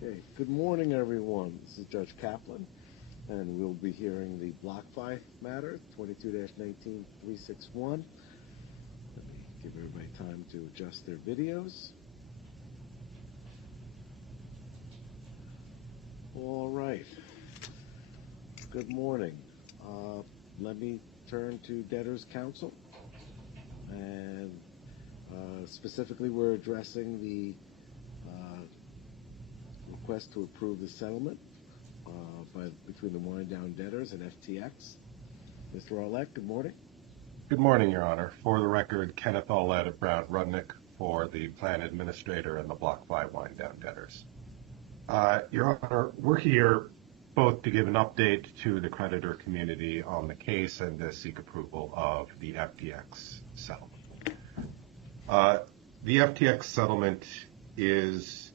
Okay, good morning, everyone. This is Judge Kaplan, and we'll be hearing the BlockFi matter, 22-19361. Let me give everybody time to adjust their videos. All right. Good morning. Let me turn to Debtors Counsel, and specifically we're addressing the request to approve the settlement between the wind-down debtors and FTX. Mr. Arlett, good morning. Good morning, Your Honor. For the record, Kenneth Arlett of Brown Rudnick for the plan administrator and the BlockFi wind-down debtors. Your Honor, we're here both to give an update to the creditor community on the case and to seek approval of the FTX settlement. The FTX settlement is,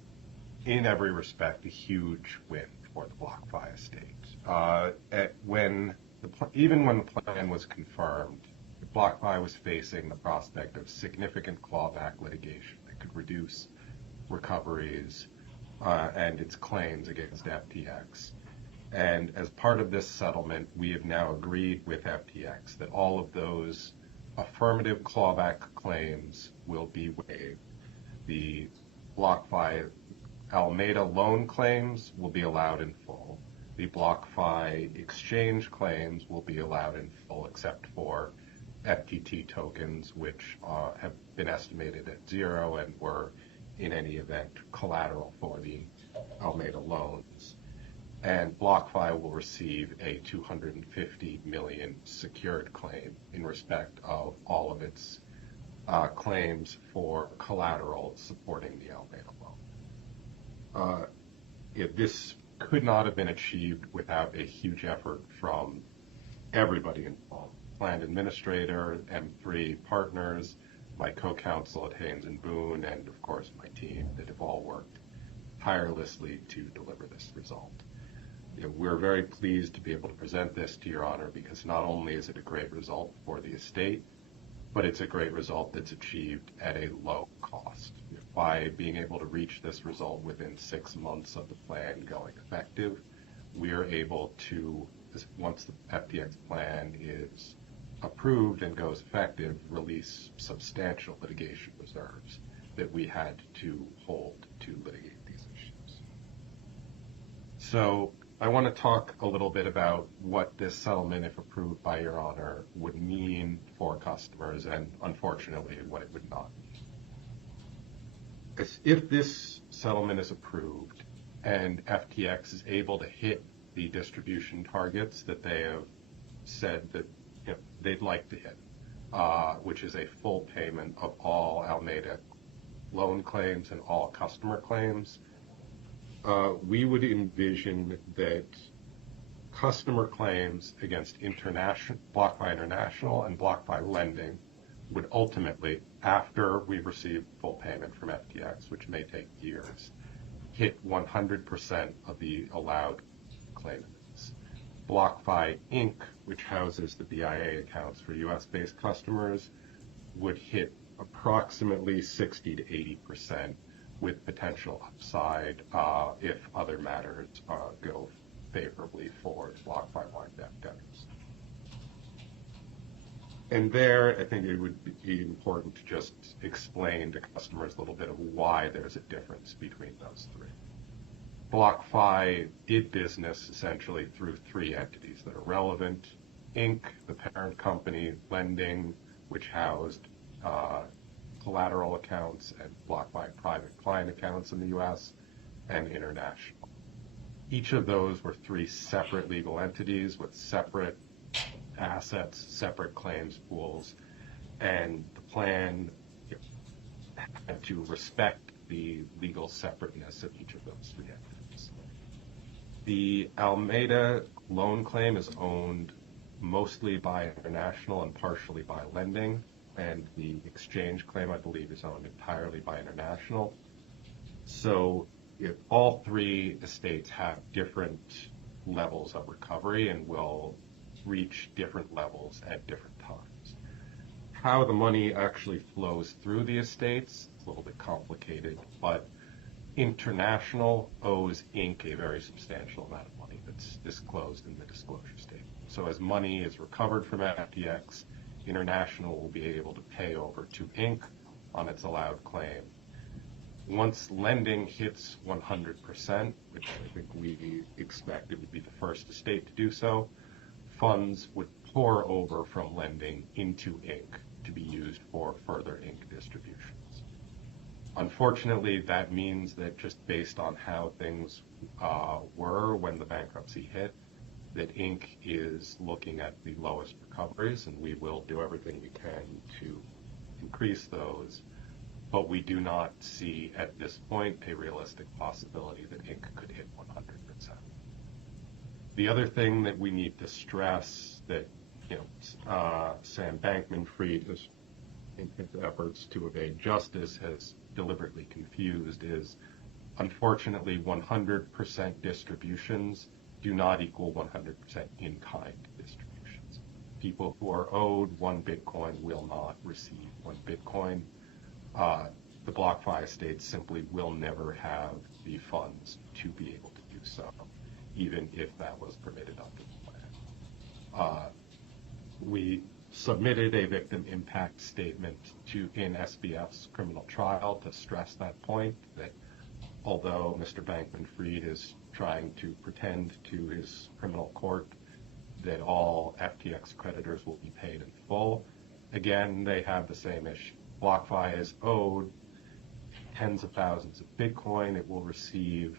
in every respect, a huge win for the BlockFi estate. Even when the plan was confirmed, BlockFi was facing the prospect of significant clawback litigation that could reduce recoveries and its claims against FTX. And as part of this settlement, we have now agreed with FTX that all of those affirmative clawback claims will be waived. The BlockFi Alameda loan claims will be allowed in full. The BlockFi exchange claims will be allowed in full, except for FTT tokens, which have been estimated at zero and were, in any event, collateral for the Alameda loans. And BlockFi will receive a $250 million secured claim in respect of all of its claims for collateral supporting the Alameda loan. This could not have been achieved without a huge effort from everybody involved: plan administrator, M3 partners, my co-counsel at Haynes & Boone, and of course my team that have all worked tirelessly to deliver this result. We're very pleased to be able to present this to Your Honor because not only is it a great result for the estate, but it's a great result that's achieved at a low cost. By being able to reach this result within 6 months of the plan going effective, we are able to, once the FTX plan is approved and goes effective, release substantial litigation reserves that we had to hold to litigate these issues. So I want to talk a little bit about what this settlement, if approved by Your Honor, would mean for customers and, unfortunately, what it would not mean. If this settlement is approved and FTX is able to hit the distribution targets that they have said that they'd like to hit, which is a full payment of all Alameda loan claims and all customer claims, we would envision that customer claims against BlockFi International and BlockFi Lending would ultimately, after we receive full payment from FTX, which may take years, hit 100% of the allowed claimants. BlockFi Inc., which houses the BIA accounts for U.S.-based customers, would hit approximately 60 to 80%, with potential upside if other matters go favorably for BlockFi wind-down debtors. And there, I think it would be important to just explain to customers a little bit of why there's a difference between those three. BlockFi did business essentially through three entities that are relevant: Inc., the parent company; Lending, which housed collateral accounts and BlockFi private client accounts in the U.S., and International. Each of those were three separate legal entities with separate assets, separate claims pools, and the plan had to respect the legal separateness of each of those three entities. The Alameda loan claim is owned mostly by International and partially by Lending, and the exchange claim, I believe, is owned entirely by International. So all three estates have different levels of recovery and will reach different levels at different times. How the money actually flows through the estates is a little bit complicated, but International owes Inc. a very substantial amount of money that's disclosed in the disclosure statement. So as money is recovered from FTX, International will be able to pay over to Inc. on its allowed claim. Once lending hits 100%, which I think we expect it would be the first estate to do so, funds would pour over from lending into Inc. to be used for further Inc. distributions. Unfortunately, that means that just based on how things were when the bankruptcy hit, that Inc. is looking at the lowest recoveries, and we will do everything we can to increase those. But we do not see at this point a realistic possibility that Inc. could hit 100%. The other thing that we need to stress that Sam Bankman-Fried has, in his efforts to evade justice, has deliberately confused is, unfortunately, 100% distributions do not equal 100% in-kind distributions. People who are owed 1 Bitcoin will not receive 1 Bitcoin. The BlockFi estate simply will never have the funds to be able to do so, even if that was permitted under the plan. We submitted a victim impact statement in SBF's criminal trial to stress that point, that although Mr. Bankman-Fried is trying to pretend to his criminal court that all FTX creditors will be paid in full, again, they have the same issue. BlockFi is owed tens of thousands of Bitcoin. It will receive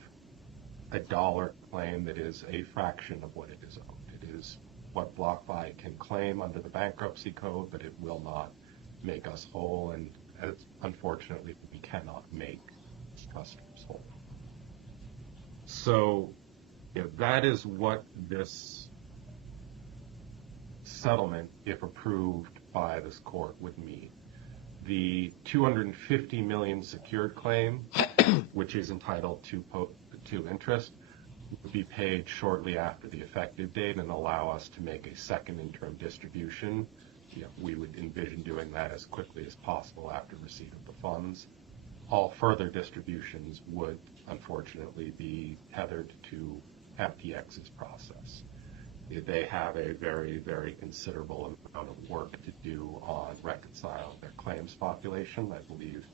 a dollar claim that is a fraction of what it is owed. It is what BlockFi can claim under the bankruptcy code, but it will not make us whole, and unfortunately, we cannot make customers whole. So that is what this settlement, if approved by this court, would mean. The $250 million secured claim, which is entitled to interest, would be paid shortly after the effective date and allow us to make a second interim distribution. We would envision doing that as quickly as possible after receipt of the funds. All further distributions would, unfortunately, be tethered to FTX's process. They have a very, very considerable amount of work to do on reconciling their claims population. I believe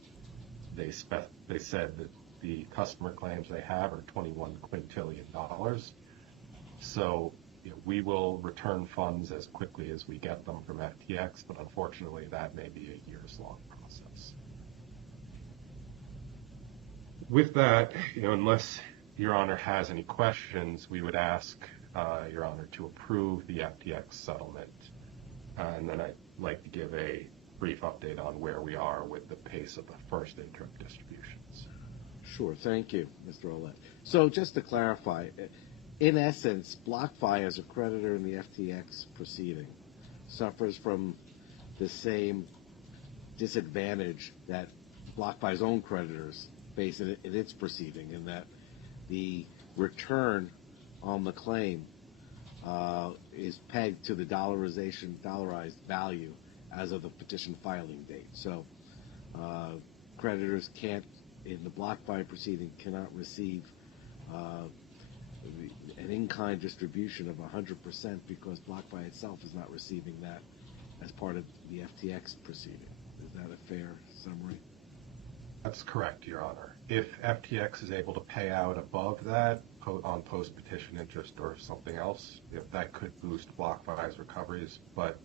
they said that the customer claims they have are $21 quintillion. So we will return funds as quickly as we get them from FTX, but unfortunately that may be a years-long process. With that, unless Your Honor has any questions, we would ask Your Honor to approve the FTX settlement. And then I'd like to give a brief update on where we are with the pace of the first interim distributions. Sure. Thank you, Mr. Ouellette. So just to clarify, in essence, BlockFi as a creditor in the FTX proceeding suffers from the same disadvantage that BlockFi's own creditors face in its proceeding, in that the return on the claim is pegged to the dollarized value as of the petition filing date. So creditors can't, in the BlockFi proceeding, cannot receive an in-kind distribution of 100% because BlockFi itself is not receiving that as part of the FTX proceeding. Is that a fair summary? That's correct, Your Honor. If FTX is able to pay out above that on post-petition interest or something else, that could boost BlockFi's recoveries. But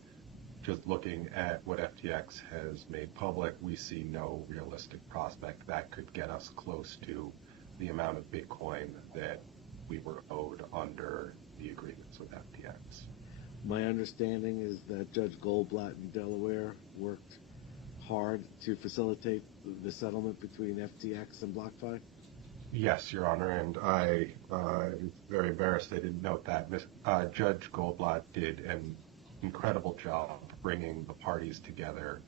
just looking at what FTX has made public, we see no realistic prospect that could get us close to the amount of Bitcoin that we were owed under the agreements with FTX. My understanding is that Judge Goldblatt in Delaware worked hard to facilitate the settlement between FTX and BlockFi? Yes, Your Honor, and I'm very embarrassed I didn't note that. Judge Goldblatt did an incredible job bringing the parties together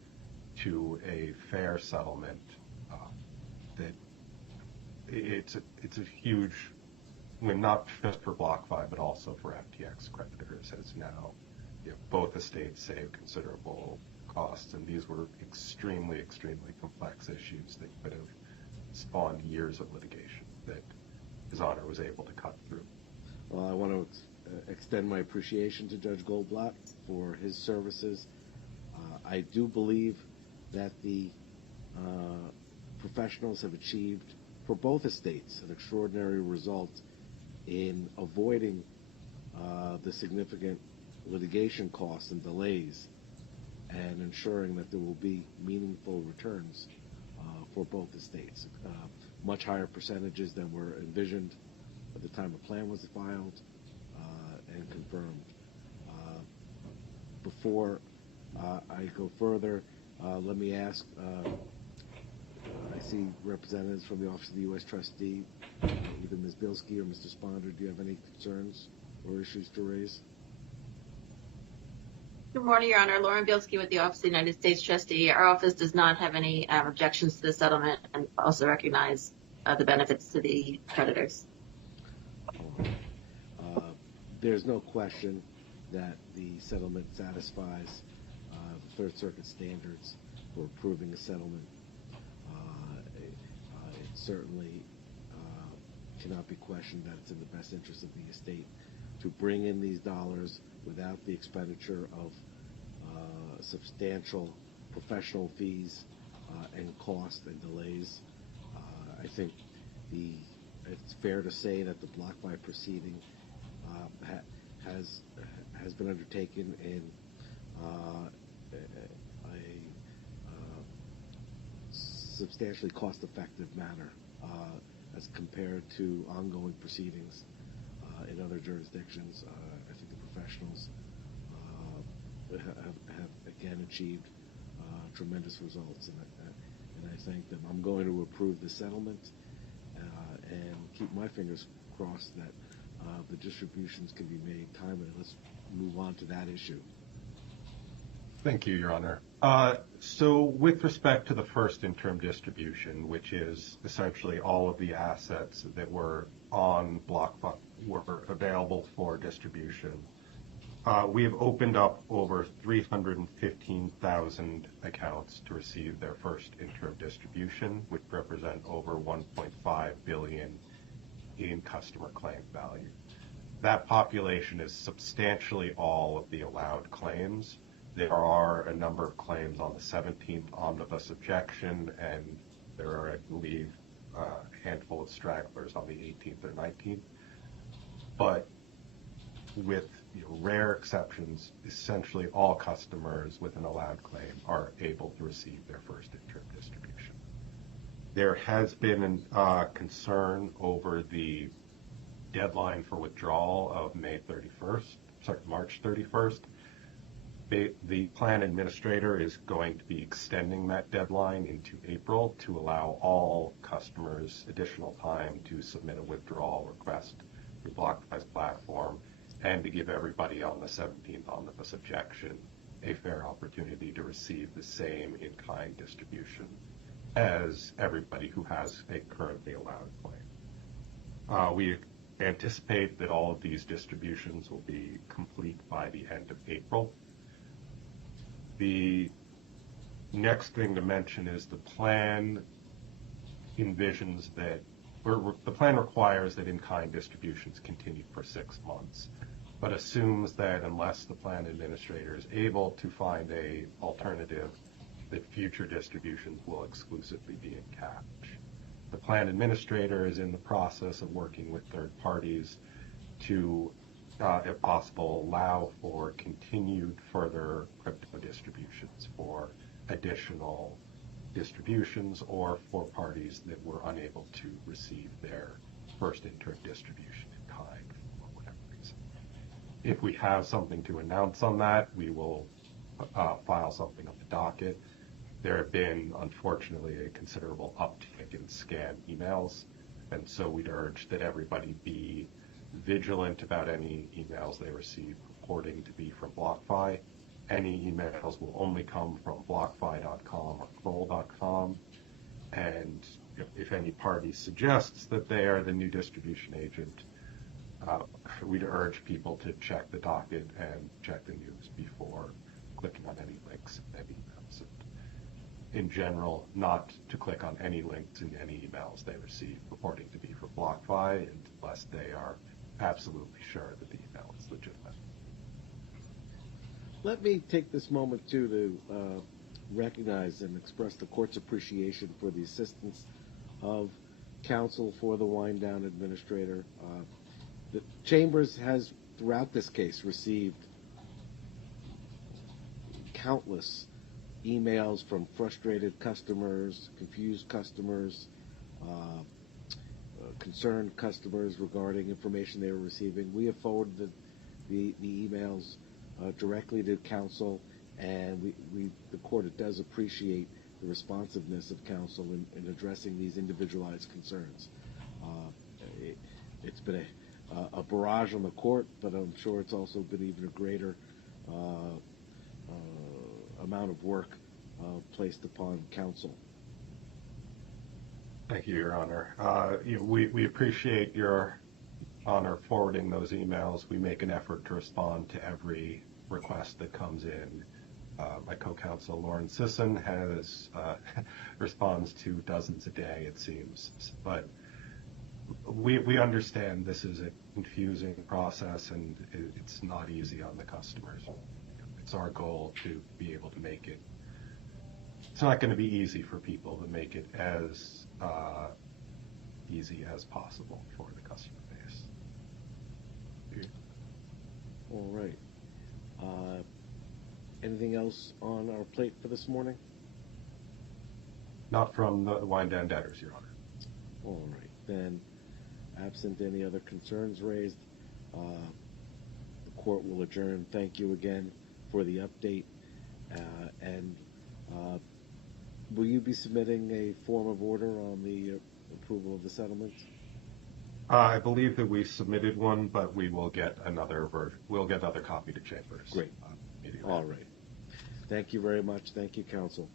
to a fair settlement. That it's a huge win, not just for BlockFi, but also for FTX creditors, as now both estates save considerable costs, and these were extremely, extremely complex issues that could have spawned years of litigation. was able to cut through. Well, I want to extend my appreciation to Judge Goldblatt for his services. I do believe that the professionals have achieved, for both estates, an extraordinary result in avoiding the significant litigation costs and delays and ensuring that there will be meaningful returns for both estates. Much higher percentages than were envisioned at the time the plan was filed and confirmed. Before I go further, let me ask, I see representatives from the Office of the U.S. Trustee, either Ms. Bilski or Mr. Sponder. Do you have any concerns or issues to raise? Good morning, Your Honor. Lauren Bielski with the Office of the United States Trustee. Our office does not have any objections to the settlement and also recognize the benefits to the creditors. There's no question that the settlement satisfies the Third Circuit standards for approving a settlement. It certainly cannot be questioned that it's in the best interest of the estate to bring in these dollars without the expenditure of substantial professional fees and cost and delays. I think it's fair to say that the BlockFi proceeding has been undertaken in a substantially cost-effective manner as compared to ongoing proceedings in other jurisdictions. I think the professionals have again achieved tremendous results, and I thank them. I'm going to approve the settlement and keep my fingers crossed that the distributions can be made timely. Let's move on to that issue. Thank you, Your Honor. So with respect to the first interim distribution, which is essentially all of the assets that were on BlockFi were available for distribution, we have opened up over 315,000 accounts to receive their first interim distribution, which represent over $1.5 billion in customer claim value. That population is substantially all of the allowed claims. There are a number of claims on the 17th omnibus objection, and there are, I believe, a handful of stragglers on the 18th or 19th. But with rare exceptions, essentially all customers with an allowed claim are able to receive their first interim distribution. There has been concern over the deadline for withdrawal of March 31st. The plan administrator is going to be extending that deadline into April to allow all customers additional time to submit a withdrawal request through BlockFi's platform and to give everybody on the 17th omnibus objection a fair opportunity to receive the same in-kind distribution as everybody who has a currently allowed claim. We anticipate that all of these distributions will be complete by the end of April. The next thing to mention is the plan envisions that, or the plan requires that in-kind distributions continue for 6 months, but assumes that unless the plan administrator is able to find an alternative, that future distributions will exclusively be in cash. The plan administrator is in the process of working with third parties to, if possible, allow for continued further crypto distributions for additional distributions or for parties that were unable to receive their first interim distribution in kind for whatever reason. If we have something to announce on that, we will file something on the docket. There have been, unfortunately, a considerable uptick in scam emails, and so we'd urge that everybody be vigilant about any emails they receive purporting to be from BlockFi. Any emails will only come from BlockFi.com or Kroll.com, and if any party suggests that they are the new distribution agent, we'd urge people to check the docket and check the news before clicking on any links in any emails. In general, not to click on any links in any emails they receive purporting to be from BlockFi, and unless they are absolutely sure that the email is legitimate. Let me take this moment, too, to recognize and express the court's appreciation for the assistance of counsel for the wind-down administrator. The Chambers has, throughout this case, received countless emails from frustrated customers, confused customers, concerned customers regarding information they were receiving. We have forwarded the emails directly to counsel, and the court does appreciate the responsiveness of counsel in addressing these individualized concerns. It's been a barrage on the court, but I'm sure it's also been even a greater amount of work placed upon counsel. Thank you, Your Honor. We appreciate Your Honor forwarding those emails. We make an effort to respond to every request that comes in. My co-counsel, Lauren Sisson, responds to dozens a day, it seems. But we understand this is a confusing process, and it's not easy on the customers. It's our goal to be able to make it. It's not going to be easy for people to make it as easy as possible for the customer base. All right. Anything else on our plate for this morning? Not from the wind-down debtors, Your Honor. All right. Then, absent any other concerns raised, the court will adjourn. Thank you again for the update. And will you be submitting a form of order on the approval of the settlement? I believe that we submitted one, but we will get another version. We'll get another copy to Chambers. Great. All right. Thank you very much. Thank you, counsel.